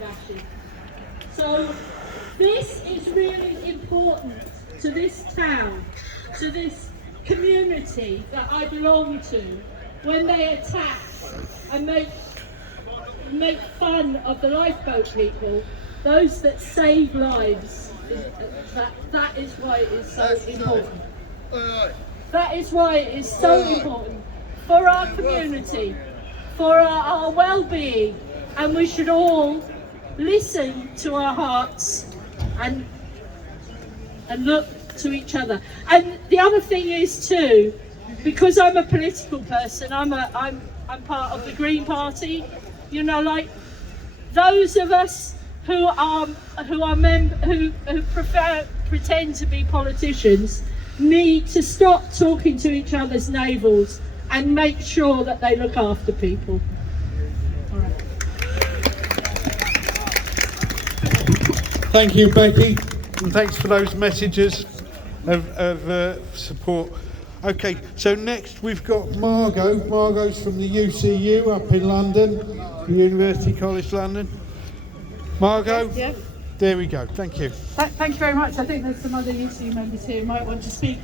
bashing. So this is really important to this town, to this community that I belong to, when they attack and make fun of the lifeboat people, those that save lives. That is why it is so important. That is why it is so important for our community, for our well-being, and we should all listen to our hearts and look to each other. And the other thing is too, because I'm a political person, I'm part of the Green Party. You know, like those of us who pretend to be politicians need to stop talking to each other's navels and make sure that they look after people. All right. Thank you, Becky, and thanks for those messages of support. Okay, so next we've got Margot. Margot's from the UCU up in London, University College London. Margot? Yes. There we go, thank you. Thank you very much. I think there's some other UCU members here who might want to speak.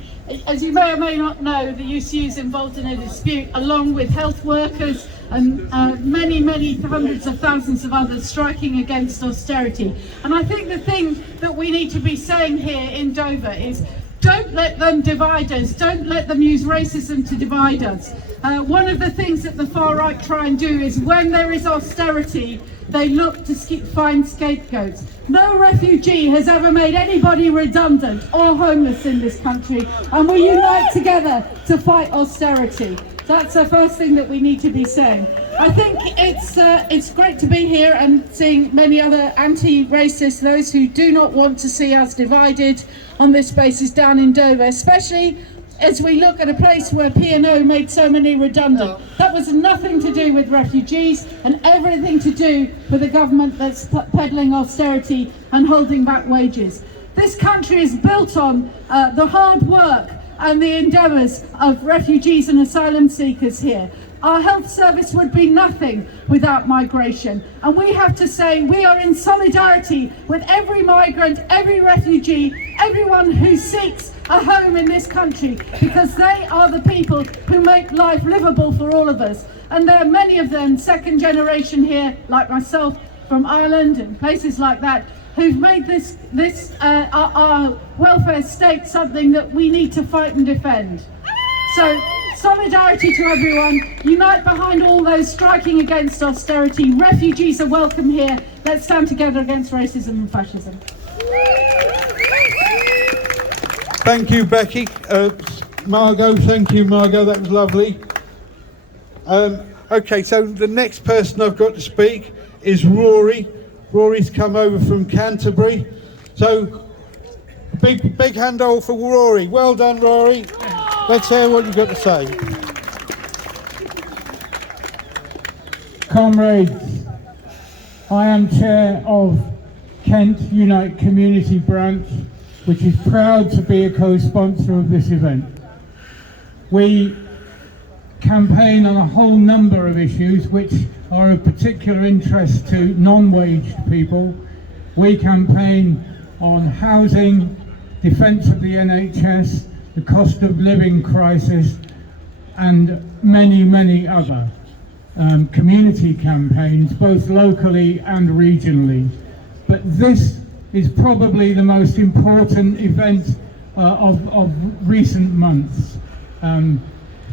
As you may or may not know, the UCU is involved in a dispute along with health workers and many hundreds of thousands of others striking against austerity. And I think the thing that we need to be saying here in Dover is, don't let them divide us. Don't let them use racism to divide us. One of the things that the far right try and do is when there is austerity, they look to find scapegoats. No refugee has ever made anybody redundant or homeless in this country, and we unite together to fight austerity. That's the first thing that we need to be saying. I think it's great to be here and seeing many other anti-racists, those who do not want to see us divided on this basis down in Dover, especially as we look at a place where P&O made so many redundant. That was nothing to do with refugees and everything to do with a government that's peddling austerity and holding back wages. This country is built on the hard work and the endeavours of refugees and asylum seekers here. Our health service would be nothing without migration, and we have to say we are in solidarity with every migrant, every refugee, everyone who seeks a home in this country, because they are the people who make life livable for all of us. And there are many of them, second generation here, like myself, from Ireland and places like that, who've made our welfare state something that we need to fight and defend. So, solidarity to everyone, unite behind all those striking against austerity. Refugees are welcome here. Let's stand together against racism and fascism. Thank you, Becky. Margot, thank you, Margot, that was lovely. Okay, so the next person I've got to speak is Rory. Rory's come over from Canterbury. So, big hand all for Rory. Well done, Rory. Let's hear what you've got to say. Comrades, I am chair of Kent Unite Community Branch, which is proud to be a co-sponsor of this event. We campaign on a whole number of issues which are of particular interest to non-waged people. We campaign on housing, defence of the NHS, the cost of living crisis, and many other community campaigns, both locally and regionally. But this is probably the most important event of recent months,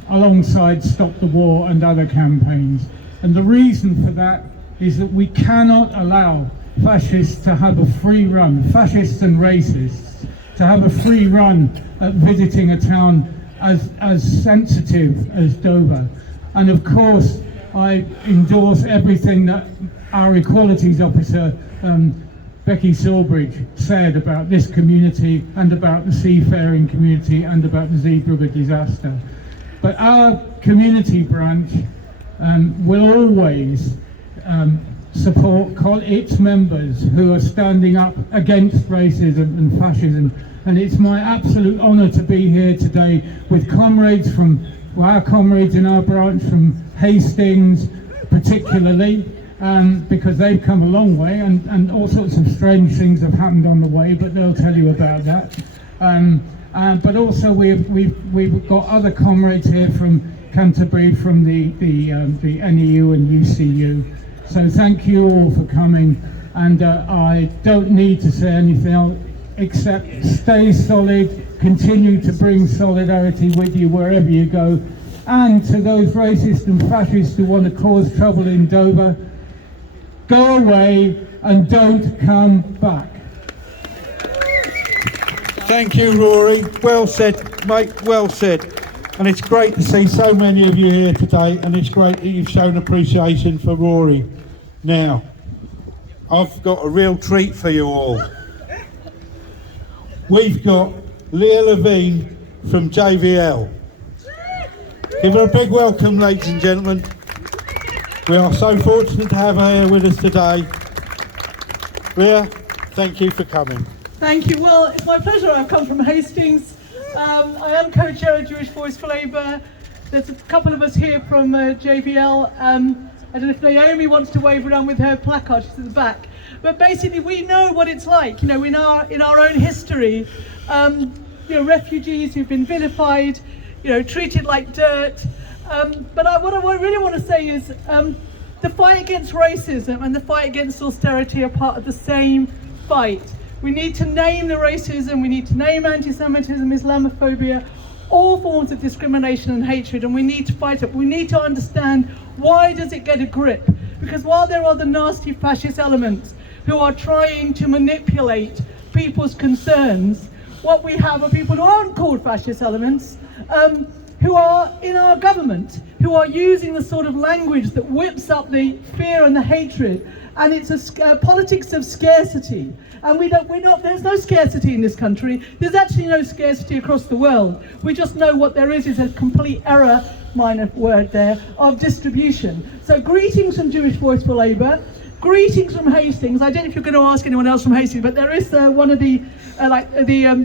alongside Stop the War and other campaigns. And the reason for that is that we cannot allow fascists to have a free run, fascists and racists, to have a free run at visiting a town as sensitive as Dover. And of course, I endorse everything that our Equalities Officer, Becky Silbridge, said about this community and about the seafaring community and about the Zeebrugge disaster. But our community branch will always support its members who are standing up against racism and fascism. And it's my absolute honour to be here today with comrades from, our comrades in our branch from Hastings particularly, because they've come a long way, and all sorts of strange things have happened on the way, but they'll tell you about that. But also we've got other comrades here from Canterbury, from the NEU and UCU. So thank you all for coming, and I don't need to say anything else except stay solid, continue to bring solidarity with you wherever you go, and to those racists and fascists who want to cause trouble in Dover, go away and don't come back. Thank you, Rory. Well said, mate, well said. And it's great to see so many of you here today, and it's great that you've shown appreciation for Rory. Now, I've got a real treat for you all. We've got Leah Levine from JVL. Give her a big welcome, ladies and gentlemen. We are so fortunate to have her here with us today. Leah, thank you for coming. Thank you. Well, it's my pleasure. I've come from Hastings. I am co-chair of Jewish Voice for Labour. There's a couple of us here from JVL. I don't know if Naomi wants to wave around with her placard. She's at the back. But basically, we know what it's like. You know, in our own history, you know, refugees who've been vilified, you know, treated like dirt. But what I really want to say is the fight against racism and the fight against austerity are part of the same fight. We need to name the racism, we need to name anti-Semitism, Islamophobia, all forms of discrimination and hatred, and we need to fight it. We need to understand, why does it get a grip? Because while there are the nasty fascist elements who are trying to manipulate people's concerns, what we have are people who aren't called fascist elements, who are in our government, who are using the sort of language that whips up the fear and the hatred. And it's a politics of scarcity. And there's no scarcity in this country. There's actually no scarcity across the world. We just know what there is a complete error, minor word there, of distribution. So greetings from Jewish Voice for Labour. Greetings from Hastings. I don't know if you're going to ask anyone else from Hastings, but there is one of the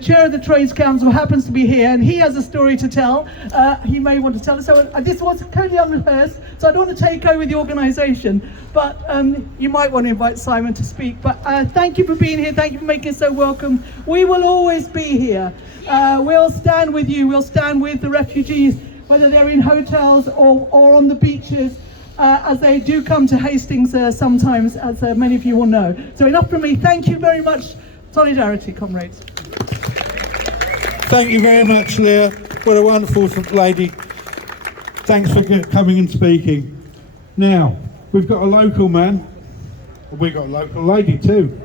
chair of the Trades Council happens to be here, and he has a story to tell. He may want to tell us. So this was totally unrehearsed, so I don't want to take over the organisation, but you might want to invite Simon to speak. But thank you for being here. Thank you for making us so welcome. We will always be here. We'll stand with you. We'll stand with the refugees, whether they're in hotels or on the beaches. As they do come to Hastings sometimes, as many of you will know. So enough from me. Thank you very much. Solidarity, comrades. Thank you very much, Leah. What a wonderful lady. Thanks for coming and speaking. Now, we've got a local man. We've got a local lady too.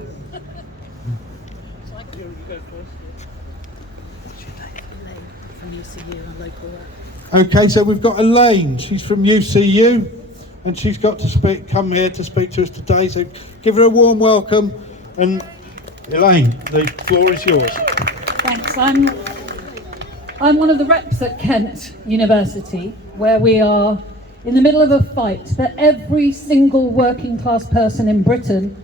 Okay, so we've got Elaine. She's from UCU. And she's got to come here to speak to us today. So give her a warm welcome. And Elaine, the floor is yours. Thanks. I'm one of the reps at Kent University, where we are in the middle of a fight that every single working class person in Britain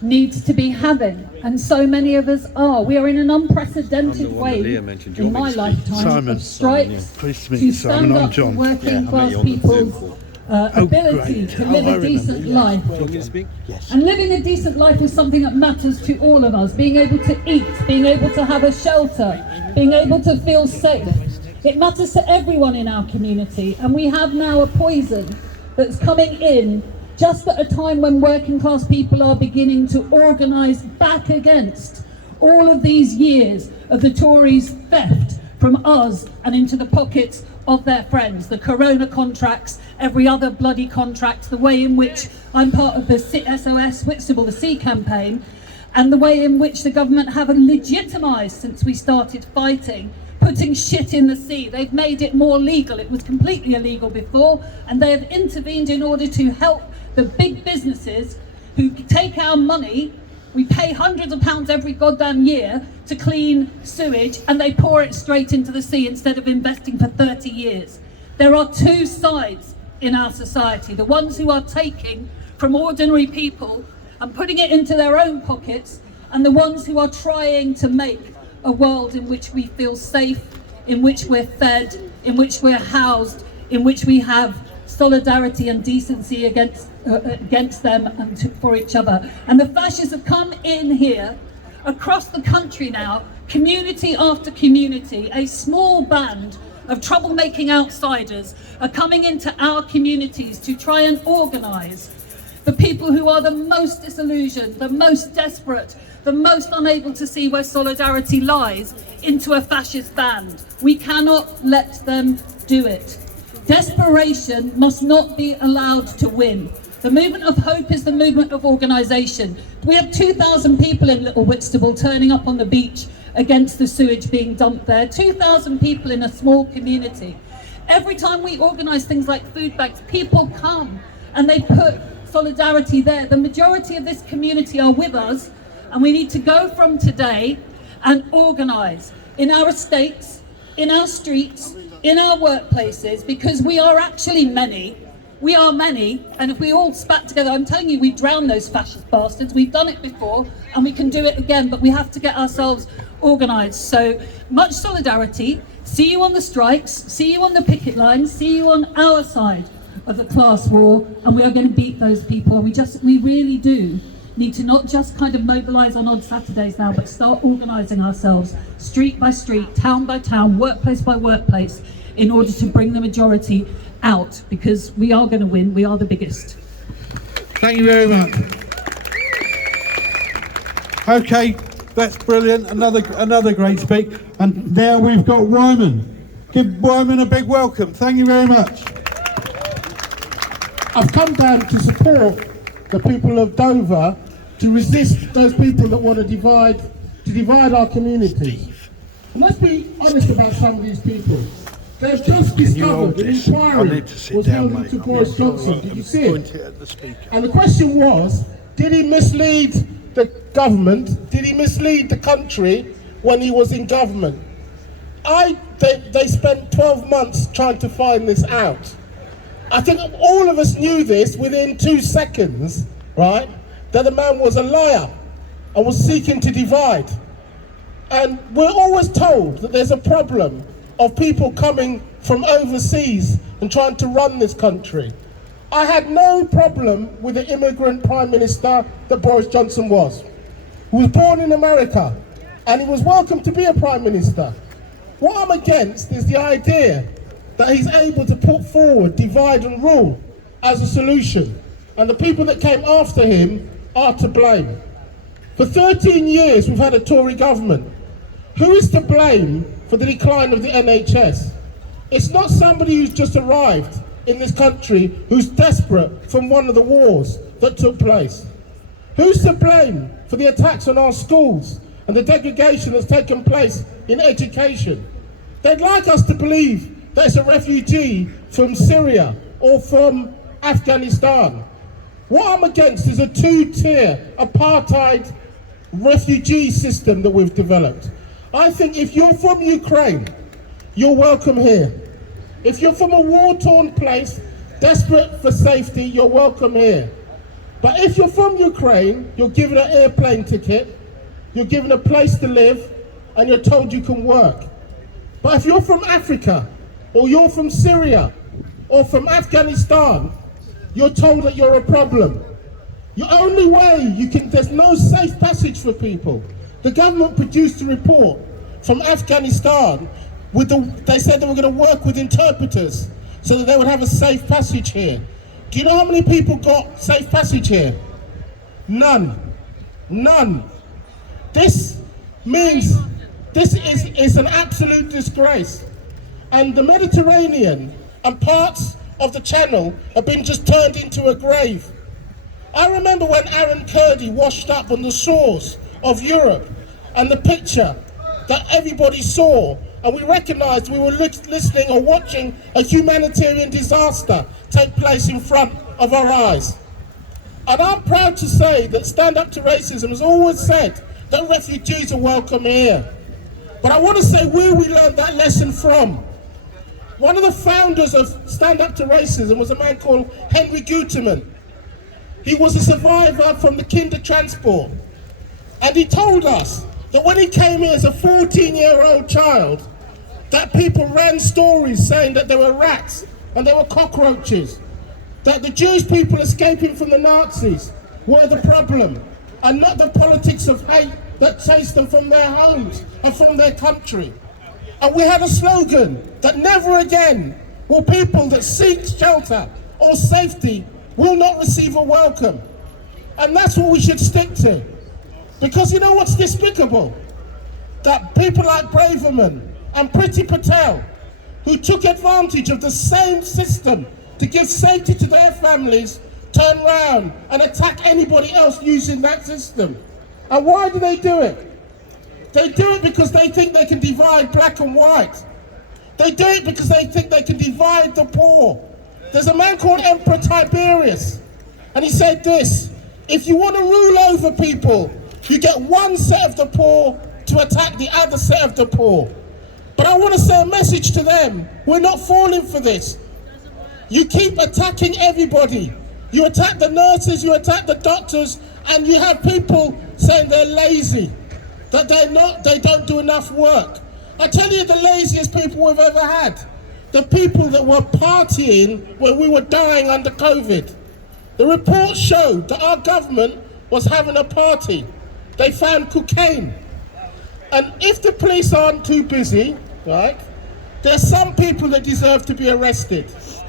needs to be having. And so many of us are. We are in an unprecedented wave in my lifetime of strikes to stand up for working class people's ability to live a decent life. And living a decent life is something that matters to all of us. Being able to eat, being able to have a shelter, being able to feel safe. It matters to everyone in our community, and we have now a poison that's coming in just at a time when working class people are beginning to organise back against all of these years of the Tories' theft from us and into the pockets of their friends, the corona contracts, every other bloody contract, the way in which I'm part of the SOS Whitstable, the Sea campaign, and the way in which the government have legitimised, since we started fighting, putting shit in the sea. They've made it more legal. It was completely illegal before, and they have intervened in order to help the big businesses who take our money. We pay hundreds of pounds every goddamn year to clean sewage, and they pour it straight into the sea instead of investing for 30 years. There are two sides in our society, the ones who are taking from ordinary people and putting it into their own pockets, and the ones who are trying to make a world in which we feel safe, in which we're fed, in which we're housed, in which we have solidarity and decency against against them and for each other. And the fascists have come in here across the country now, community after community. A small band of troublemaking outsiders are coming into our communities to try and organise the people who are the most disillusioned, the most desperate, the most unable to see where solidarity lies, into a fascist band. We cannot let them do it. Desperation must not be allowed to win. The movement of hope is the movement of organisation. We have 2,000 people in Little Whitstable turning up on the beach against the sewage being dumped there. 2,000 people in a small community. Every time we organise things like food banks, people come and they put solidarity there. The majority of this community are with us, and we need to go from today and organise in our estates, in our streets, in our workplaces, because we are actually many. We are many, and if we all spat together, I'm telling you, we drown those fascist bastards. We've done it before, and we can do it again, but we have to get ourselves organised. So much solidarity. See you on the strikes, see you on the picket lines, see you on our side of the class war, and we are going to beat those people. And we really do need to not just kind of mobilise on odd Saturdays now, but start organising ourselves street by street, town by town, workplace by workplace, in order to bring the majority out, because we are going to win. We are the biggest. Thank you very much. Okay, that's brilliant. Another great speak. And now we've got Wyman. Give Wyman a big welcome. Thank you very much. I've come down to support the people of Dover, to resist those people that want to divide our community. And let's be honest about some of these people. They've just discovered an inquiry was held into Boris Johnson. Did you see it? And the question was, did he mislead the government? Did he mislead the country when he was in government? They spent 12 months trying to find this out. I think all of us knew this within 2 seconds, right? That the man was a liar and was seeking to divide. And we're always told that there's a problem of people coming from overseas and trying to run this country. I had no problem with the immigrant Prime Minister that Boris Johnson was. He was born in America and he was welcome to be a Prime Minister. What I'm against is the idea that he's able to put forward divide and rule as a solution. And the people that came after him are to blame. For 13 years we've had a Tory government. Who is to blame for the decline of the NHS? It's not somebody who's just arrived in this country who's desperate from one of the wars that took place. Who's to blame for the attacks on our schools and the degradation that's taken place in education? They'd like us to believe that it's a refugee from Syria or from Afghanistan. What I'm against is a two-tier apartheid refugee system that we've developed. I think if you're from Ukraine, you're welcome here. If you're from a war-torn place, desperate for safety, you're welcome here. But if you're from Ukraine, you're given an airplane ticket, you're given a place to live, and you're told you can work. But if you're from Africa, or you're from Syria, or from Afghanistan, you're told that you're a problem. The only way there's no safe passage for people. The government produced a report from Afghanistan they said they were going to work with interpreters so that they would have a safe passage here. Do you know how many people got safe passage here? None. This means this is an absolute disgrace. And the Mediterranean and parts of the Channel have been just turned into a grave. I remember when Aaron Kurdi washed up on the shores of Europe, and the picture that everybody saw, and we recognised we were listening or watching a humanitarian disaster take place in front of our eyes. And I'm proud to say that Stand Up to Racism has always said that refugees are welcome here. But I want to say where we learned that lesson from. One of the founders of Stand Up to Racism was a man called Henry Guterman. He was a survivor from the Kindertransport. And he told us that when he came here as a 14-year-old child, that people ran stories saying that there were rats and there were cockroaches. that the Jewish people escaping from the Nazis were the problem, and not the politics of hate that chased them from their homes and from their country. And we had a slogan that never again will people that seek shelter or safety will not receive a welcome. And that's what we should stick to. Because you know what's despicable? That people like Braverman and Priti Patel, who took advantage of the same system to give safety to their families, turn round and attack anybody else using that system. And why do they do it? They do it because they think they can divide black and white. They do it because they think they can divide the poor. There's a man called Emperor Tiberius, and he said this: if you want to rule over people, you get one set of the poor to attack the other set of the poor. But I want to say a message to them: we're not falling for this. You keep attacking everybody. You attack the nurses, you attack the doctors, and you have people saying they're lazy, that they don't do enough work. I tell you, the laziest people we've ever had, the people that were partying when we were dying under COVID. The report showed that our government was having a party. They found cocaine. And if the police aren't too busy, right, there's some people that deserve to be arrested,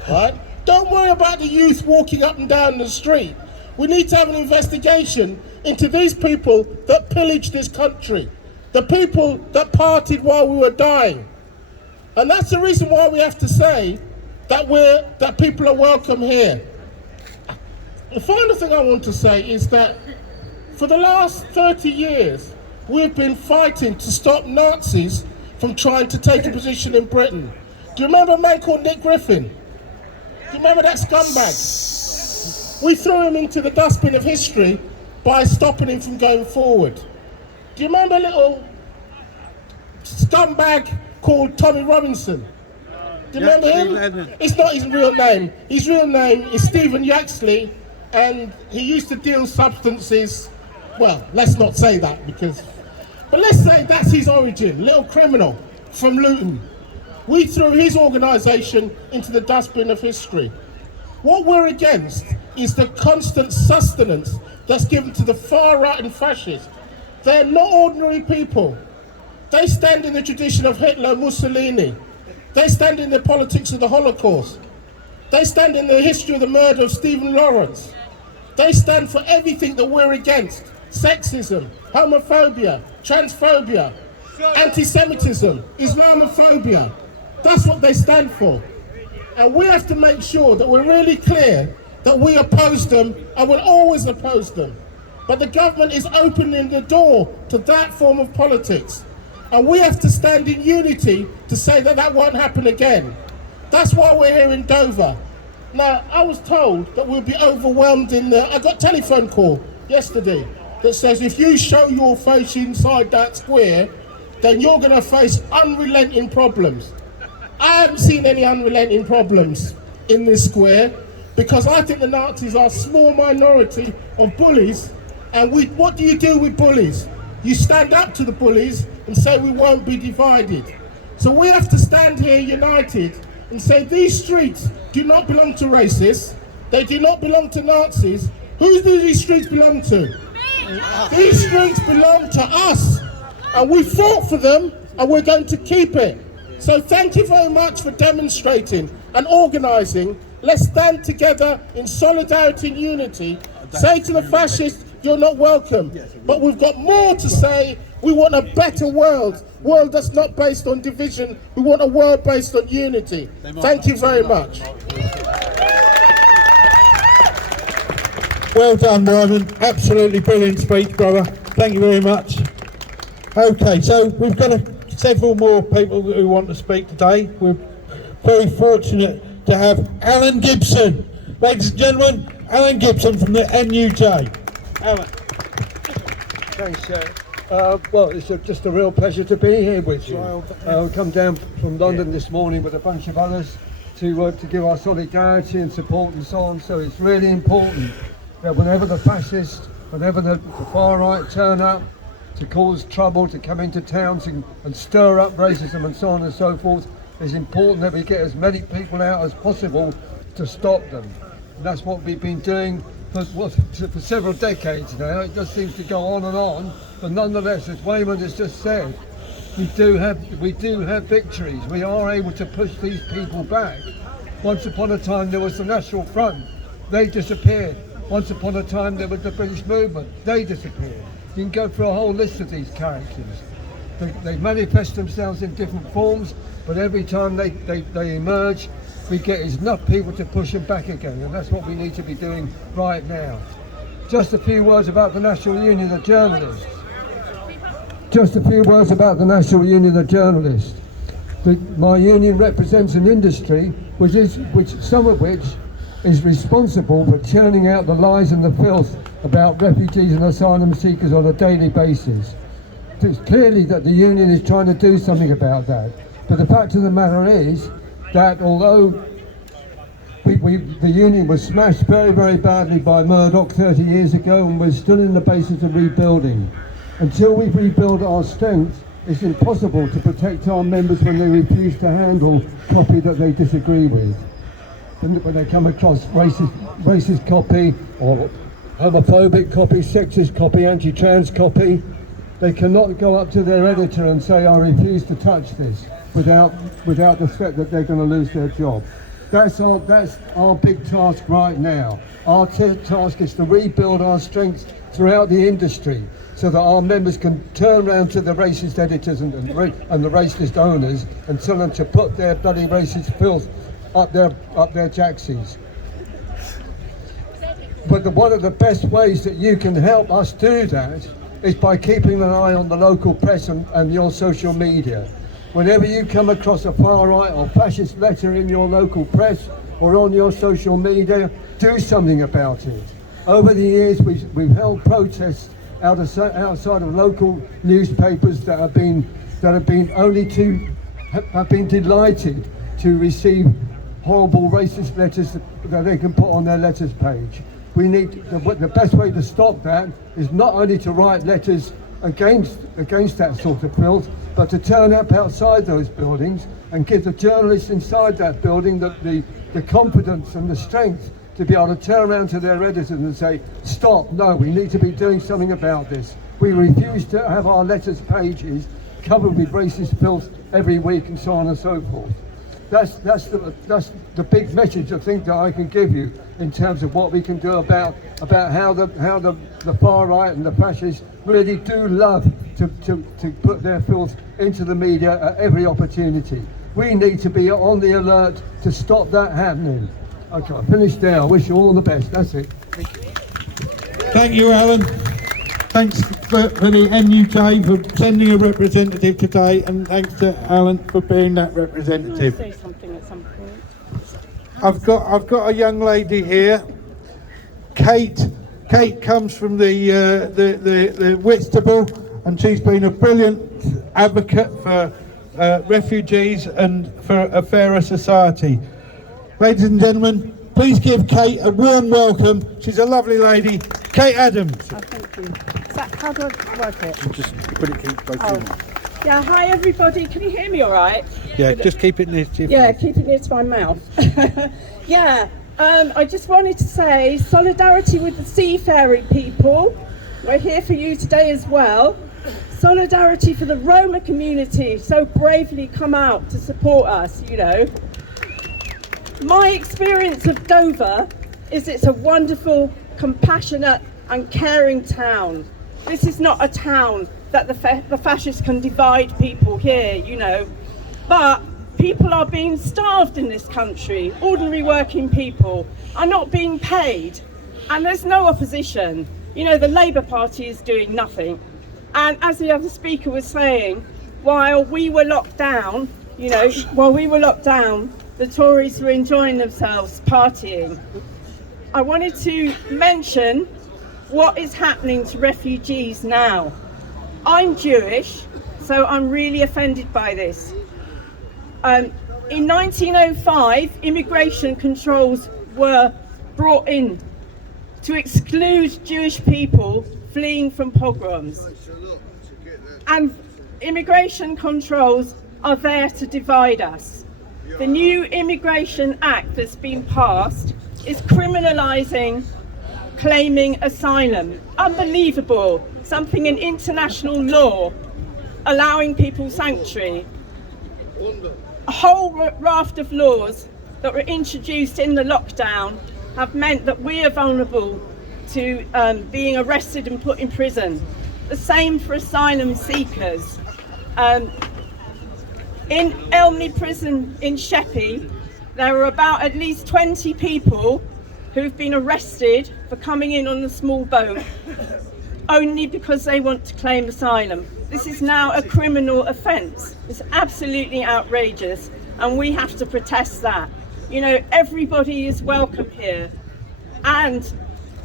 right? Don't worry about the youth walking up and down the street. We need to have an investigation into these people that pillaged this country, the people that partied while we were dying. And that's the reason why we have to say that people are welcome here. The final thing I want to say is that for the last 30 years, we've been fighting to stop Nazis from trying to take a position in Britain. Do you remember a man called Nick Griffin? Do you remember that scumbag? We threw him into the dustbin of history by stopping him from going forward. Do you remember a little scumbag called Tommy Robinson? Do you remember him? It's not his real name. His real name is Stephen Yaxley, and he used to deal substances. Well, let's not say that but let's say that's his origin, little criminal from Luton. We threw his organisation into the dustbin of history. What we're against is the constant sustenance that's given to the far right and fascists. They're not ordinary people. They stand in the tradition of Hitler, Mussolini. They stand in the politics of the Holocaust. They stand in the history of the murder of Stephen Lawrence. They stand for everything that we're against: sexism, homophobia, transphobia, anti-Semitism, Islamophobia. That's what they stand for. And we have to make sure that we're really clear that we oppose them and will always oppose them. But the government is opening the door to that form of politics. And we have to stand in unity to say that that won't happen again. That's why we're here in Dover. Now, I was told that we'll be overwhelmed I got a telephone call yesterday that says if you show your face inside that square, then you're going to face unrelenting problems. I haven't seen any unrelenting problems in this square, because I think the Nazis are a small minority of bullies. And what do you do with bullies? You stand up to the bullies and say we won't be divided. So we have to stand here united and say these streets do not belong to racists. They do not belong to Nazis. Who do these streets belong to? These streets belong to us. And we fought for them, and we're going to keep it. So thank you very much for demonstrating and organising. Let's stand together in solidarity and unity. Say to the fascists, you're not welcome. But we've got more to say. We want a better world that's not based on division. We want a world based on unity. Thank you very much. Well done, Wyman. Absolutely brilliant speech, brother. Thank you very much. Okay, so we've got several more people who want to speak today. We're very fortunate to have Alan Gibson. Ladies and gentlemen, Alan Gibson from the NUJ. Alan. Thanks, well, it's just a real pleasure to be here with you. I've come down from London this morning with a bunch of others to give our solidarity and support and so on. So it's really important that whenever the fascists, whenever the far right turn up to cause trouble, to come into towns and stir up racism and so on and so forth, it's important that we get as many people out as possible to stop them. That's what we've been doing for several decades now. It just seems to go on, but nonetheless, as Wayman has just said, we do have victories. We are able to push these people back. Once upon a time there was the National Front, they disappeared. Once upon a time there was the British movement, they disappeared. You can go through a whole list of these characters. They manifest themselves in different forms, but every time they emerge, we get enough people to push them back again, and that's what we need to be doing right now. Just a few words about the National Union of Journalists. My union represents an industry some of which is responsible for churning out the lies and the filth about refugees and asylum seekers on a daily basis. It's clearly that the union is trying to do something about that. But the fact of the matter is that although the union was smashed very, very badly by Murdoch 30 years ago, and we're still in the basis of rebuilding. Until we rebuild our strength, it's impossible to protect our members when they refuse to handle copy that they disagree with. When they come across racist copy, or homophobic copy, sexist copy, anti-trans copy, they cannot go up to their editor and say, I refuse to touch this, without the threat that they're going to lose their job. That's our big task right now. Our task is to rebuild our strength throughout the industry, so that our members can turn around to the racist editors and the racist owners and tell them to put their bloody racist filth up their jacksies. But one of the best ways that you can help us do that is by keeping an eye on the local press and your social media. Whenever you come across a far right or fascist letter in your local press or on your social media, do something about it. Over the years, we've held protests outside of local newspapers that have been delighted to receive horrible racist letters that they can put on their letters page. We need the best way to stop that is not only to write letters against that sort of filth, but to turn up outside those buildings and give the journalists inside that building the confidence and the strength to be able to turn around to their editors and say, stop, no, we need to be doing something about this. We refuse to have our letters pages covered with racist filth every week, and so on and so forth. That's the big message I think that I can give you in terms of what we can do about how the far right and the fascists really do love to put their filth into the media at every opportunity. We need to be on the alert to stop that happening. Okay, I finished there. I wish you all the best. That's it. Thank you, Alan. Thanks for the NUJ for sending a representative today, and thanks to Alan for being that representative. Can I say something at some point? I've got a young lady here, Kate. Kate comes from the Whitstable, and she's been a brilliant advocate for refugees and for a fairer society. Ladies and gentlemen, please give Kate a warm welcome. She's a lovely lady, Kate Adams. Oh, thank you. How do I work it? Just put it keep both in. Yeah, hi everybody. Can you hear me all right? Yeah, just keep it near to your Yeah, face. keep it near to my mouth. Yeah, I just wanted to say solidarity with the seafaring people. We're here for you today as well. Solidarity for the Roma community, so bravely come out to support us, you know. My experience of Dover is it's a wonderful, compassionate and caring town. This is not a town that the fascists can divide people here, you know. But people are being starved in this country. Ordinary working people are not being paid. And there's no opposition. You know, the Labour Party is doing nothing. And as the other speaker was saying, while we were locked down, the Tories were enjoying themselves, partying. I wanted to mention what is happening to refugees now. I'm Jewish, so I'm really offended by this. In 1905, immigration controls were brought in to exclude Jewish people fleeing from pogroms. And immigration controls are there to divide us. The new Immigration Act that's been passed is criminalising claiming asylum. Unbelievable. Something in international law allowing people sanctuary. A whole raft of laws that were introduced in the lockdown have meant that we are vulnerable to being arrested and put in prison. The same for asylum seekers. In Elmley Prison in Sheppey, there are about at least 20 people who've been arrested for coming in on a small boat only because they want to claim asylum. This is now a criminal offence. It's absolutely outrageous, and we have to protest that. You know, everybody is welcome here, and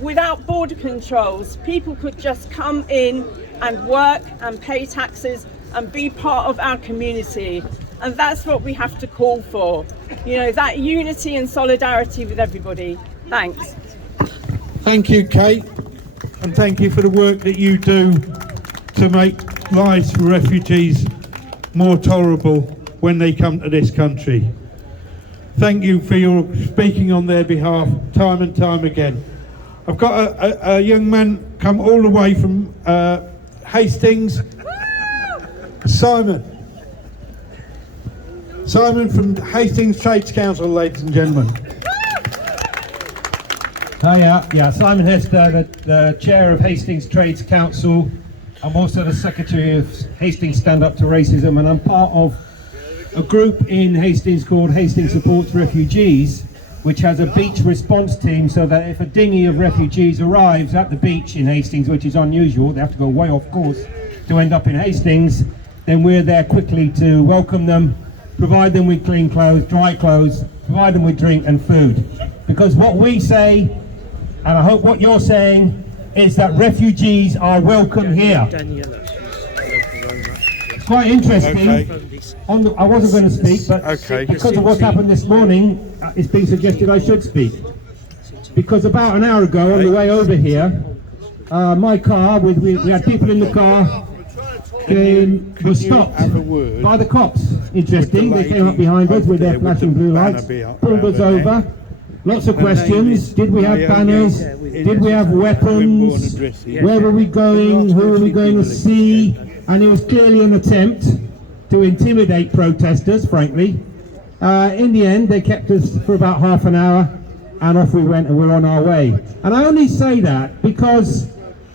without border controls, people could just come in and work and pay taxes and be part of our community. And that's what we have to call for. You know, that unity and solidarity with everybody. Thanks. Thank you, Kate, and thank you for the work that you do to make lives for refugees more tolerable when they come to this country. Thank you for your speaking on their behalf time and time again. I've got a young man come all the way from Hastings. Simon from Hastings Trades Council, ladies and gentlemen. Hiya, Simon Hester, the chair of Hastings Trades Council. I'm also the secretary of Hastings Stand Up to Racism, and I'm part of a group in Hastings called Hastings Supports Refugees, which has a beach response team, so that if a dinghy of refugees arrives at the beach in Hastings, which is unusual, they have to go way off course to end up in Hastings, then we're there quickly to welcome them, provide them with clean clothes, dry clothes, provide them with drink and food. Because what we say, and I hope what you're saying, is that refugees are welcome here. It's quite interesting. Okay. I wasn't going to speak, but because of what's happened this morning, it's been suggested I should speak. Because about an hour ago, on the way over here, my car, we had people in the car, was stopped by the cops. Interesting, they came up behind us with their flashing blue lights, pulled us over. Lots of questions. Did we have banners? Did we have weapons? Where were we going? Who were we going to see? And it was clearly an attempt to intimidate protesters, frankly. In the end, they kept us for about half an hour, and off we went, and we're on our way. And I only say that because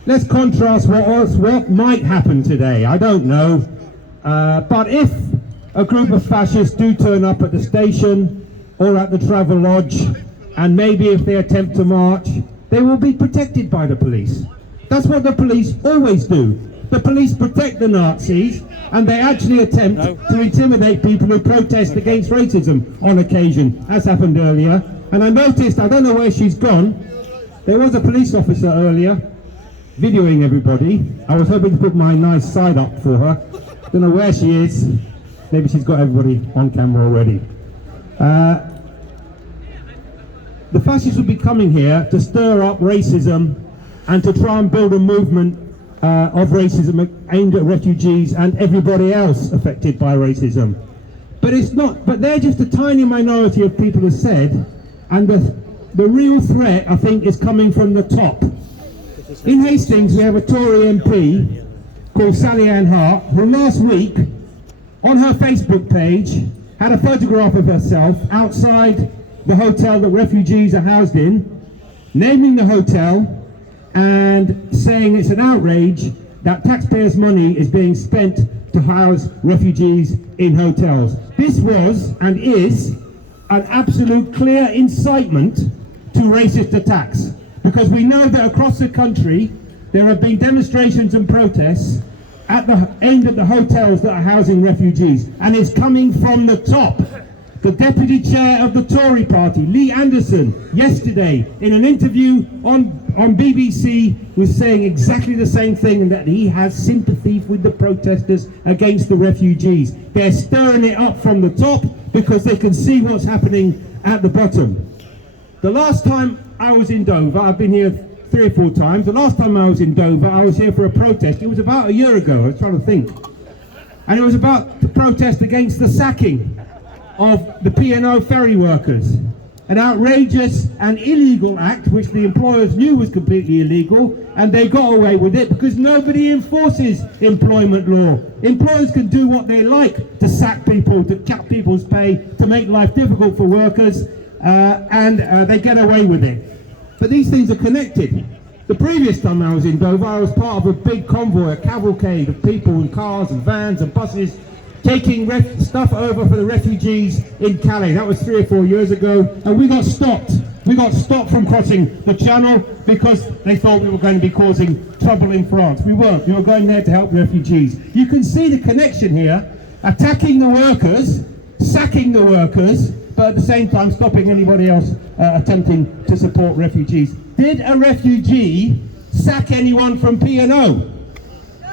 let's contrast what might happen today. I don't know. But if a group of fascists do turn up at the station or at the Travel Lodge, and maybe if they attempt to march, they will be protected by the police. That's what the police always do. The police protect the Nazis, and they actually attempt to intimidate people who protest against racism on occasion, as happened earlier. And I noticed, I don't know where she's gone, there was a police officer earlier videoing everybody. I was hoping to put my nice side up for her. Don't know where she is. Maybe she's got everybody on camera already. The fascists will be coming here to stir up racism and to try and build a movement of racism aimed at refugees and everybody else affected by racism. But it's not, but they're just a tiny minority of people who said, and the real threat, I think, is coming from the top. In Hastings, we have a Tory MP called Sally Ann Hart, who last week, on her Facebook page, had a photograph of herself outside the hotel that refugees are housed in, naming the hotel and saying it's an outrage that taxpayers' money is being spent to house refugees in hotels. This was and is an absolute clear incitement to racist attacks, because we know that across the country there have been demonstrations and protests at the end of the hotels that are housing refugees, and it's coming from the top. The deputy chair of the Tory party, Lee Anderson, yesterday in an interview on BBC was saying exactly the same thing, and that he has sympathy with the protesters against the refugees. They're stirring it up from the top because they can see what's happening at the bottom. The last time I was in Dover, I've been here 3 or 4 times. The last time I was in Dover, I was here for a protest. It was about a year ago, I was trying to think. And it was about the protest against the sacking of the P&O ferry workers. an outrageous and illegal act which the employers knew was completely illegal, and they got away with it because nobody enforces employment law. Employers can do what they like to sack people, to cut people's pay, to make life difficult for workers, and they get away with it. But these things are connected. The previous time I was in Dover, I was part of a big convoy, a cavalcade of people and cars and vans and buses taking stuff over for the refugees in Calais. That was 3 or 4 years ago, and we got stopped. We got stopped from crossing the channel because they thought we were going to be causing trouble in France. We weren't. We were going there to help refugees. You can see the connection here, attacking the workers, sacking the workers, but at the same time stopping anybody else attempting to support refugees. Did a refugee sack anyone from P&O?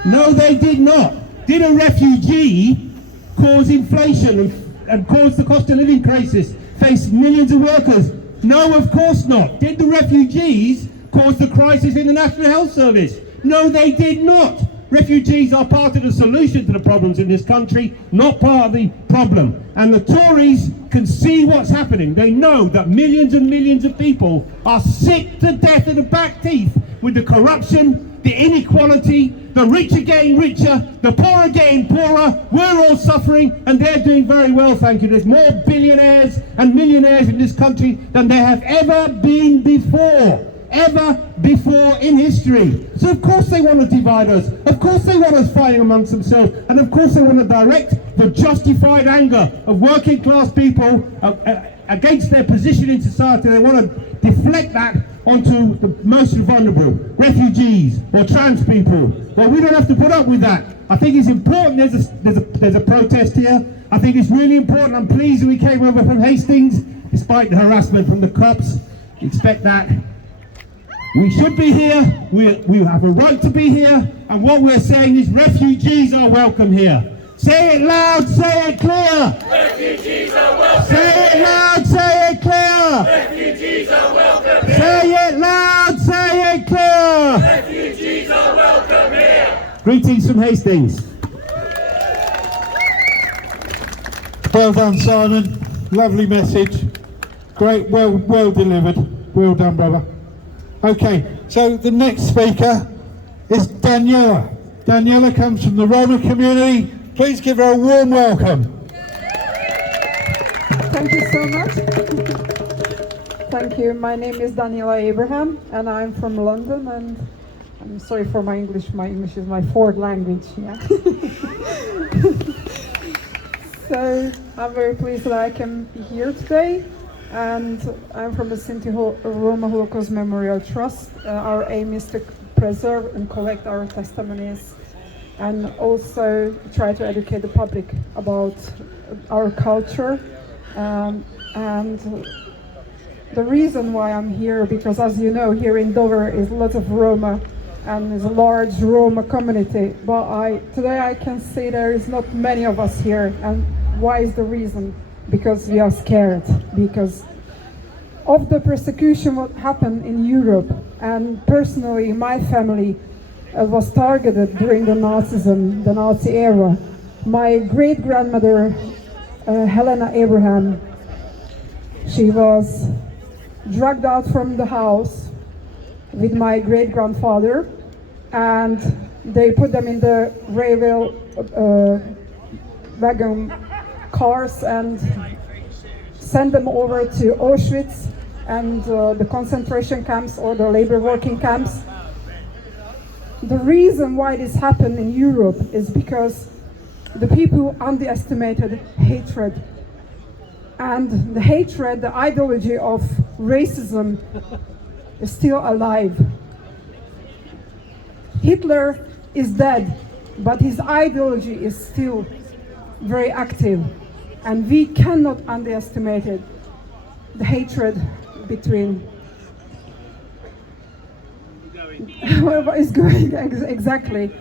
No, they did not. Did a refugee cause inflation and cause the cost of living crisis, face millions of workers? No, of course not. Did the refugees cause the crisis in the National Health Service? No, they did not. Refugees are part of the solution to the problems in this country, not part of the problem. And the Tories can see what's happening. They know that millions and millions of people are sick to death of the back teeth with the corruption, the inequality, the rich are getting richer, the poor are getting poorer, we're all suffering, and they're doing very well, thank you. There's more billionaires and millionaires in this country than there have ever been before in history. So of course they want to divide us, of course they want us fighting amongst themselves, and of course they want to direct the justified anger of working class people against their position in society. They want to deflect that onto the most vulnerable, refugees or trans people. Well, we don't have to put up with that. I think it's important. There's a protest here. I think it's really important. I'm pleased we came over from Hastings, despite the harassment from the cops. Expect that. We should be here. We have a right to be here. And what we're saying is refugees are welcome here. Say it loud, say it clear. Refugees are welcome. Say it loud, say it clear. Refugees are welcome here. Say it loud, say it clear. Refugees are welcome here. Greetings from Hastings. Well done, Simon. Lovely message. Great, well delivered. Well done, brother. Okay, so the next speaker is Daniela. Daniela comes from the Roma community. Please give her a warm welcome. Thank you so much. Thank you. My name is Daniela Abraham and I'm from London, and I'm sorry for my English. My English is my fourth language. Yeah. So I'm very pleased that I can be here today, and I'm from the Sinti Roma Holocaust Memorial Trust. Our aim is to preserve and collect our testimonies and also try to educate the public about our culture. And the reason why I'm here, because as you know, here in Dover is lots of Roma and there's a large Roma community, but today I can see there is not many of us here. And why is the reason? Because we are scared, because of the persecution what happened in Europe. And personally, my family was targeted during the Nazism, the Nazi era. My great-grandmother, Helena Abraham, she was dragged out from the house with my great-grandfather, and they put them in the railway wagon cars and sent them over to Auschwitz and the concentration camps or the labor working camps. The reason why this happened in Europe is because the people underestimated hatred. And the hatred, the ideology of racism is still alive. Hitler is dead, but his ideology is still very active. And we cannot underestimate it, the hatred between what is going exactly.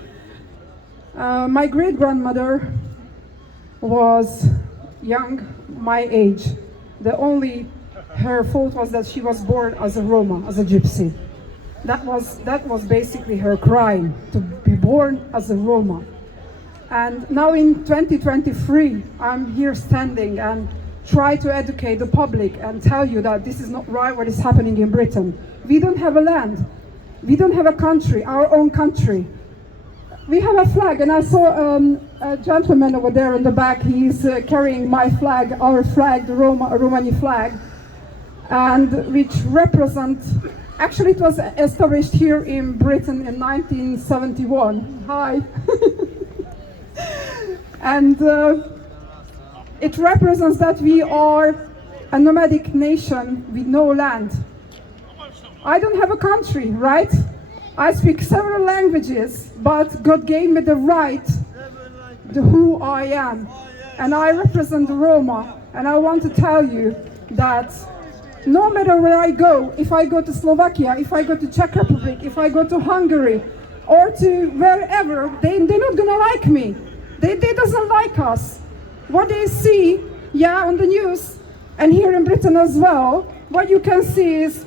My great-grandmother was young, my age. Her fault was that she was born as a Roma, as a gypsy. That was basically her crime, to be born as a Roma. And now in 2023, I'm here standing and try to educate the public and tell you that this is not right what is happening in Britain. We don't have a land. We don't have a country, our own country. We have a flag, and I saw a gentleman over there in the back. He's carrying my flag, our flag, the Romani flag, and which represents, actually it was established here in Britain in 1971. Hi. And it represents that we are a nomadic nation with no land. I don't have a country, right? I speak several languages, but God gave me the right to who I am. And I represent the Roma, and I want to tell you that no matter where I go, if I go to Slovakia, if I go to Czech Republic, if I go to Hungary, or to wherever, they're not gonna like me. They doesn't like us. What they see, on the news, and here in Britain as well, what you can see is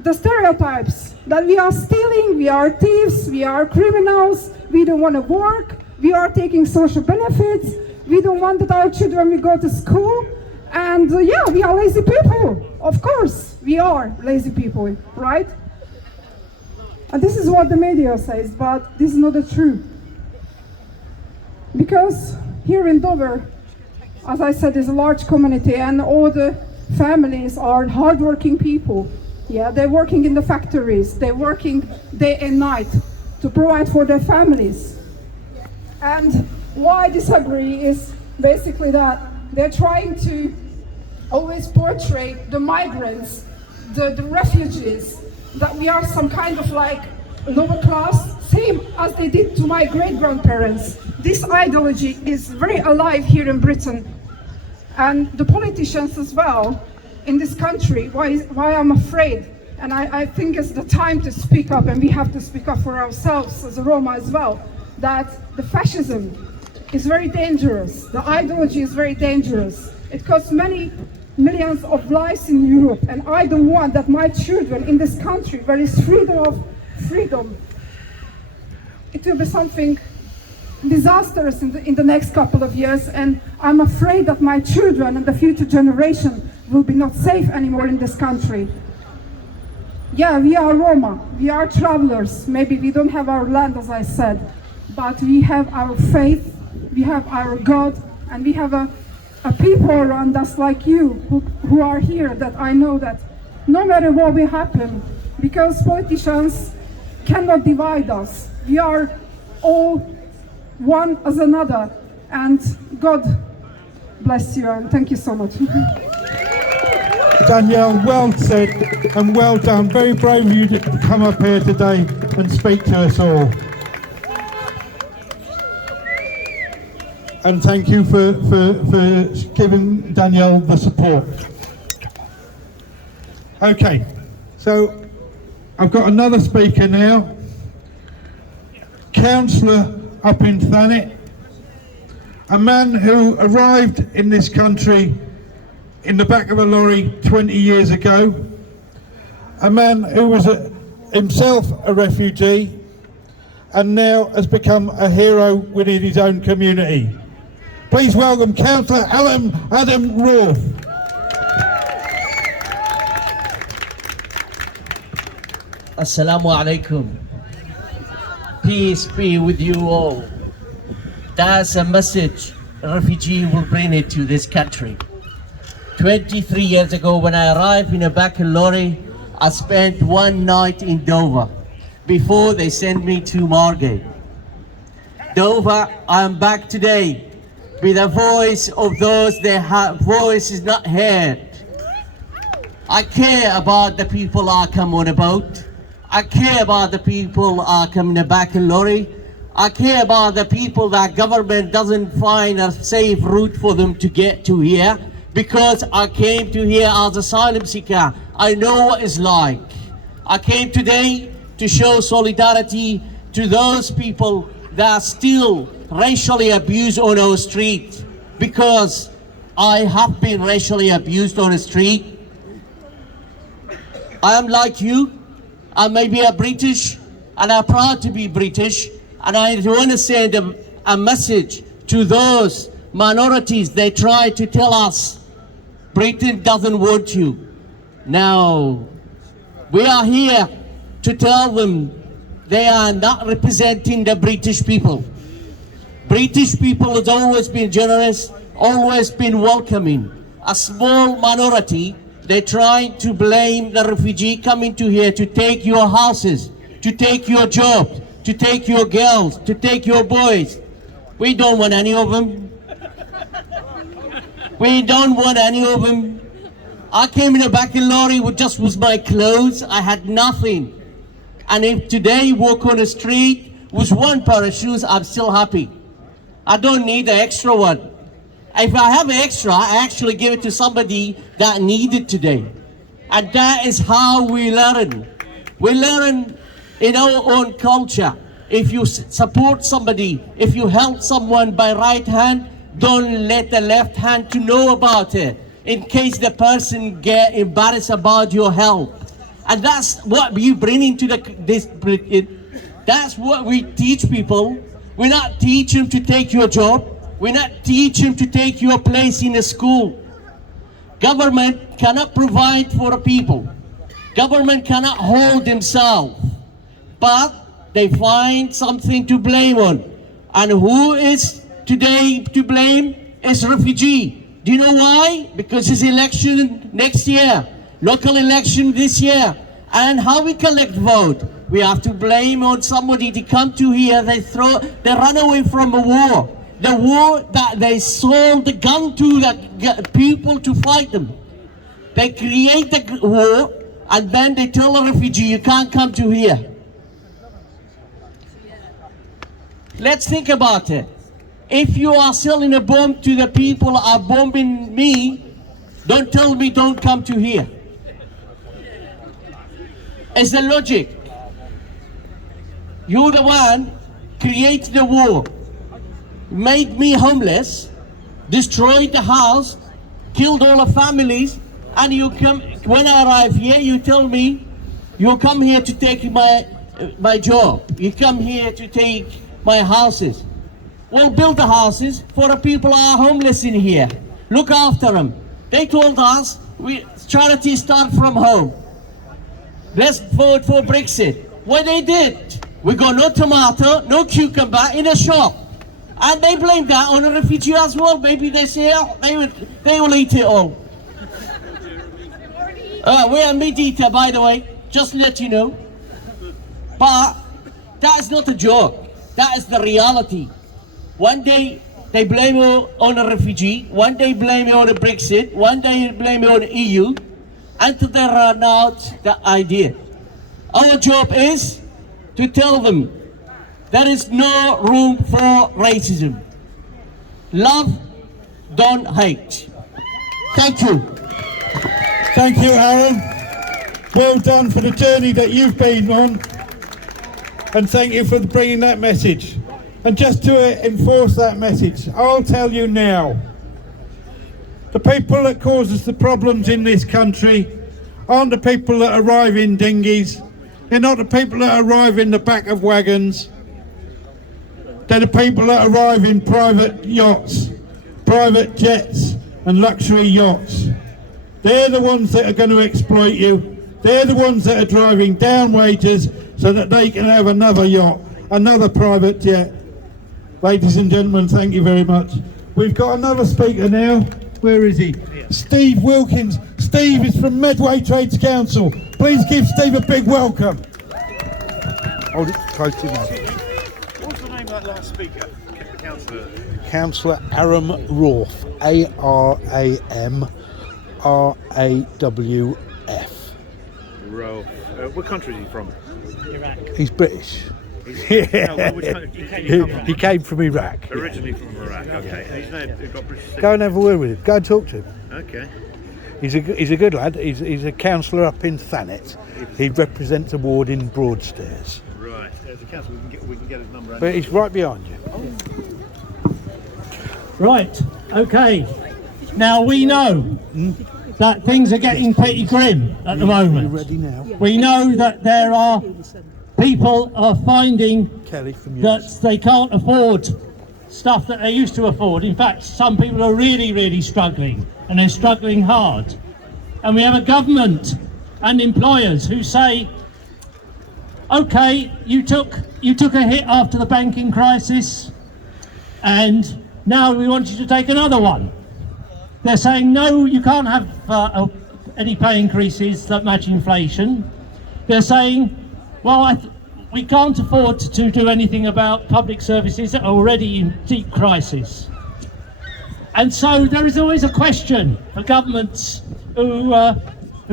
the stereotypes that we are stealing, we are thieves, we are criminals, we don't want to work, we are taking social benefits, we don't want that our children will go to school, and we are lazy people. Of course, we are lazy people, right? And this is what the media says, but this is not the truth. Because here in Dover, as I said, is a large community, and all the families are hardworking people. They're working in the factories, they're working day and night to provide for their families. And why I disagree is basically that they're trying to always portray the migrants, the refugees, that we are some kind of like lower class, same as they did to my great-grandparents. This ideology is very alive here in Britain. And the politicians as well in this country, why I'm afraid, and I think it's the time to speak up, and we have to speak up for ourselves as a Roma as well, that the fascism is very dangerous, the ideology is very dangerous. It costs many millions of lives in Europe, and I don't want that my children in this country, where is freedom, it will be something disastrous in the next couple of years, and I'm afraid that my children and the future generation will be not safe anymore in this country. We are Roma, we are travelers, maybe we don't have our land as I said, but we have our faith, we have our God, and we have a people around us like you who are here, that I know that no matter what will happen, because politicians cannot divide us, we are all one as another, and God bless you, and thank you so much. Danielle, well said and well done. Very brave of you to come up here today and speak to us all. And thank you for giving Danielle the support. Okay, so I've got another speaker now. Councillor up in Thanet, a man who arrived in this country in the back of a lorry 20 years ago, a man who was himself a refugee and now has become a hero within his own community. Please welcome Councillor Adam Roth. Assalamu alaikum. Peace be with you all. That's a message a refugee will bring it to this country. 23 years ago, when I arrived in a back lorry, I spent one night in Dover before they sent me to Margate. Dover, I'm back today with a voice of those their voice is not heard. I care about the people I come on a boat. I care about the people I come in the back of lorry. I care about the people that government doesn't find a safe route for them to get to here, because I came to here as asylum seeker. I know what it's like. I came today to show solidarity to those people that are still racially abused on our street, because I have been racially abused on the street. I am like you. I may be a British, and I'm proud to be British, and I want to send a message to those minorities. They try to tell us Britain doesn't want you. Now, we are here to tell them they are not representing the British people. British people has always been generous, always been welcoming. A small minority, they're trying to blame the refugee coming to here to take your houses, to take your jobs, to take your girls, to take your boys. We don't want any of them. We don't want any of them. I came in the back of the lorry with my clothes. I had nothing. And if today walk on the street with one pair of shoes, I'm still happy. I don't need an extra one. If I have an extra, I actually give it to somebody that need it today. And that is how we learn. We learn in our own culture. If you support somebody, if you help someone by right hand, don't let the left hand to know about it, in case the person get embarrassed about your help. And that's what we bring into that's what we teach people. We're not teaching them to take your job. We're not teaching them to take your place in a school. Government cannot provide for people. Government cannot hold themselves. But they find something to blame on. And who is today to blame? Is refugee. Do you know why? Because it's election next year, local election this year. And how we collect vote? We have to blame on somebody to come to here. They run away from a war. The war that they sold the gun to the people to fight them. They create the war and then they tell a refugee, you can't come to here. Let's think about it. If you are selling a bomb to the people who are bombing me, don't tell me don't come to here. It's the logic. You're the one created the war, made me homeless, destroyed the house, killed all the families, and you come, when I arrive here, you tell me, you come here to take my job. You come here to take my houses. Well, build the houses for the people who are homeless in here. Look after them. They told us, charity start from home. Let's vote for Brexit. What they did, we got no tomato, no cucumber in a shop. And they blame that on the refugee as well. Maybe they say, oh, they will eat it all. We're a meat eater, by the way, just to let you know. But that is not a joke. That is the reality. One day they blame it on a refugee, one day blame it on a Brexit, one day blame it on the EU, until they run out the idea. Our job is to tell them there is no room for racism. Love, don't hate. Thank you. Thank you, Aaron. Well done for the journey that you've been on. And thank you for bringing that message. And just to enforce that message, I'll tell you now, the people that cause us the problems in this country aren't the people that arrive in dinghies. They're not the people that arrive in the back of wagons. They're the people that arrive in private yachts, private jets and luxury yachts. They're the ones that are going to exploit you. They're the ones that are driving down wages so that they can have another yacht, another private jet. Ladies and gentlemen, thank you very much. We've got another speaker now. Where is he? Steve Wilkins. Steve is from Medway Trades Council. Please give Steve a big welcome. Hold it close to you. What's the name of that last speaker? Councillor? Councillor Aram Rawf. A-R-A-M-R-A-W-F. Rawf. What country is he from? Iraq. He's British. He came from Iraq. Originally from Iraq, okay. He's now got British citizenship. Go and have a word with him. Go and talk to him. Okay. He's a good lad. He's a councillor up in Thanet. He represents a ward in Broadstairs. Right. As a councillor, we can get his number. But he's right behind you. Right. Okay. Now we know that things are getting pretty grim at the moment. You ready now? We know that there are people are finding Kelly from that they can't afford stuff that they used to afford. In fact, some people are really, really struggling, and they're struggling hard. And we have a government and employers who say, okay, you took a hit after the banking crisis, and now we want you to take another one. They're saying, no, you can't have any pay increases that match inflation. They're saying, well, we can't afford to do anything about public services that are already in deep crisis. And so there is always a question for governments who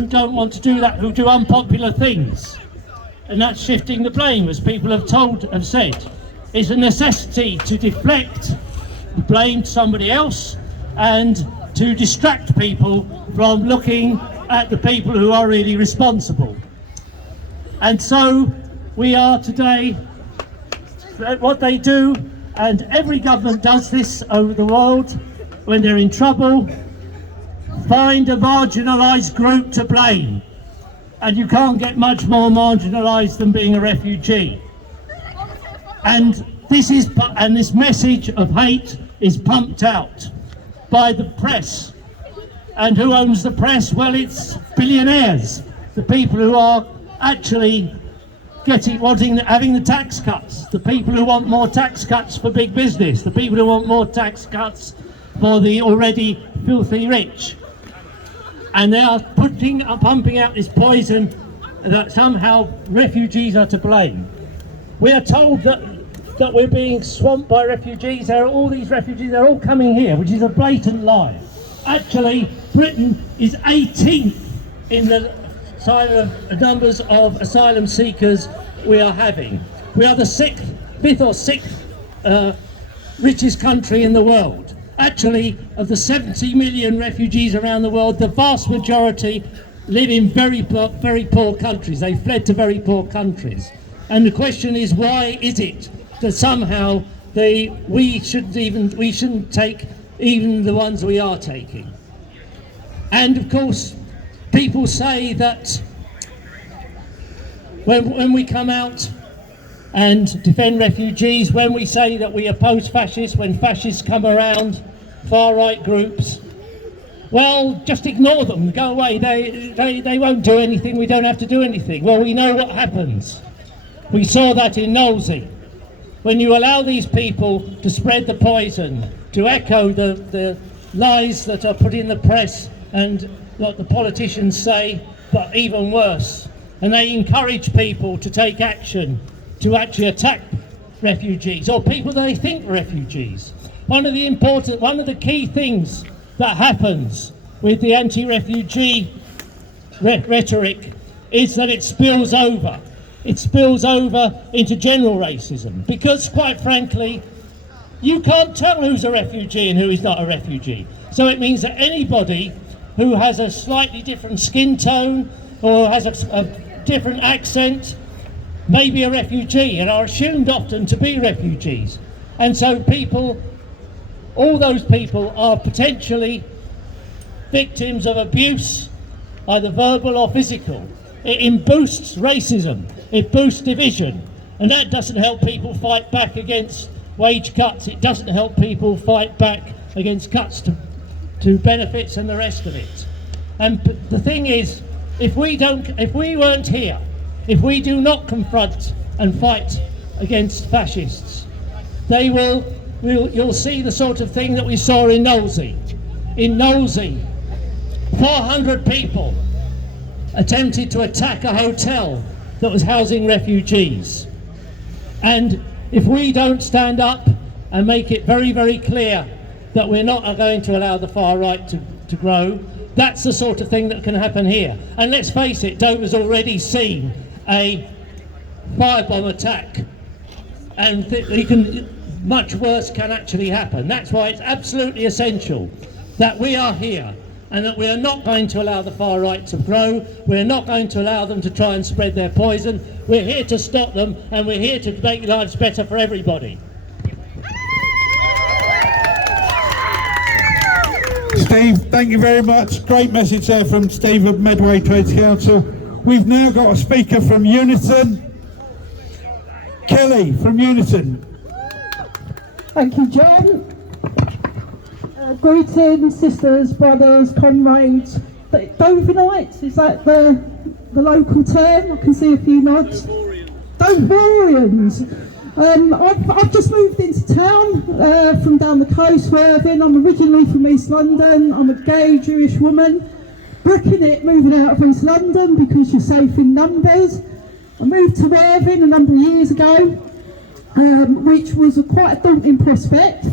don't want to do that, who do unpopular things. And that's shifting the blame, as people have said. It's a necessity to deflect the blame to somebody else and to distract people from looking at the people who are really responsible. And so we are today, what they do, and every government does this over the world, when they're in trouble, find a marginalised group to blame. And you can't get much more marginalised than being a refugee. And this message of hate is pumped out by the press. And who owns the press? Well, it's billionaires, the people who are actually having the tax cuts, the people who want more tax cuts for big business, the people who want more tax cuts for the already filthy rich. And they are pumping out this poison that somehow refugees are to blame. We are told that we're being swamped by refugees. There are all these refugees, they're all coming here, which is a blatant lie. Actually, Britain is 18th in the numbers of asylum seekers we are having. We are the fifth or sixth richest country in the world. Actually, of the 70 million refugees around the world, the vast majority live in very poor countries. They fled to very poor countries. And the question is, why is it that somehow we shouldn't take even the ones we are taking? And of course, people say that when we come out and defend refugees, when we say that we oppose fascists, when fascists come around, far-right groups, well, just ignore them, go away, they won't do anything, we don't have to do anything. Well, we know what happens. We saw that in Knowlesy. When you allow these people to spread the poison, to echo the lies that are put in the press and what the politicians say, but even worse, and they encourage people to take action, to actually attack refugees, or people that they think are refugees. One of the key things that happens with the anti-refugee rhetoric is that it spills over. It spills over into general racism, because quite frankly, you can't tell who's a refugee and who is not a refugee. So it means that anybody who has a slightly different skin tone or has a different accent may be a refugee and are assumed often to be refugees. And so all those people are potentially victims of abuse, either verbal or physical. It boosts racism, it boosts division, and that doesn't help people fight back against wage cuts, it doesn't help people fight back against cuts to benefits and the rest of it. And the thing is, if we weren't here, if we do not confront and fight against fascists, you'll see the sort of thing that we saw in Knowlesy. In Knowlesy, 400 people attempted to attack a hotel that was housing refugees. And if we don't stand up and make it very, very clear that we're not going to allow the far right to grow, that's the sort of thing that can happen here. And let's face it, Dover's already seen a firebomb attack, and much worse can actually happen. That's why it's absolutely essential that we are here, and that we are not going to allow the far right to grow. We're not going to allow them to try and spread their poison. We're here to stop them, and we're here to make lives better for everybody. Steve, thank you very much. Great message there from Steve of Medway Trades Council. We've now got a speaker from Unison. Kelly from Unison. Thank you, John. Greetings, sisters, brothers, comrades. Doverites, is that the local term? I can see a few nods. Doverians. I've just moved into town from down the coast, Worthing. I'm originally from East London. I'm a gay Jewish woman. Bricking it, moving out of East London because you're safe in numbers. I moved to Worthing a number of years ago, which was quite a daunting prospect,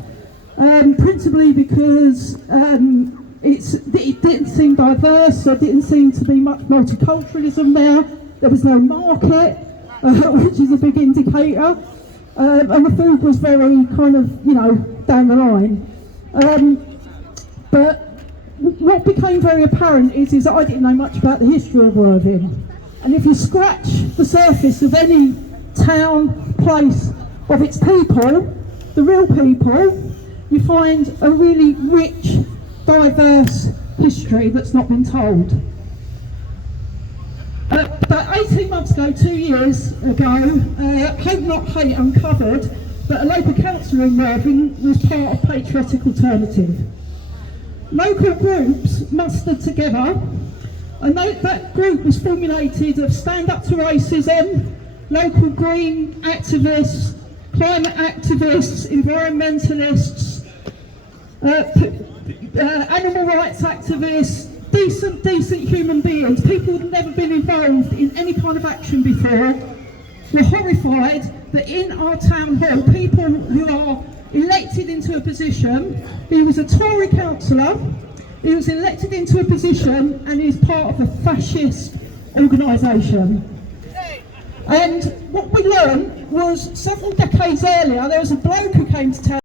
principally because it didn't seem diverse. There didn't seem to be much multiculturalism there. There was no market, which is a big indicator. And the food was very kind of, down the line. But what became very apparent is that I didn't know much about the history of Worthing. And if you scratch the surface of any town, place, of its people, the real people, you find a really rich, diverse history that's not been told. About 18 months ago, 2 years ago, Hope Not Hate uncovered that a local council in Worthing was part of Patriotic Alternative. Local groups mustered together, and that group was formulated of Stand Up to Racism, local green activists, climate activists, environmentalists, animal rights activists, decent human beings, people who had never been involved in any kind of action before, were horrified that in our town hall, people who are elected into a position, he was a Tory councillor, he was elected into a position and is part of a fascist organisation. And what we learned was several decades earlier, there was a bloke who came to town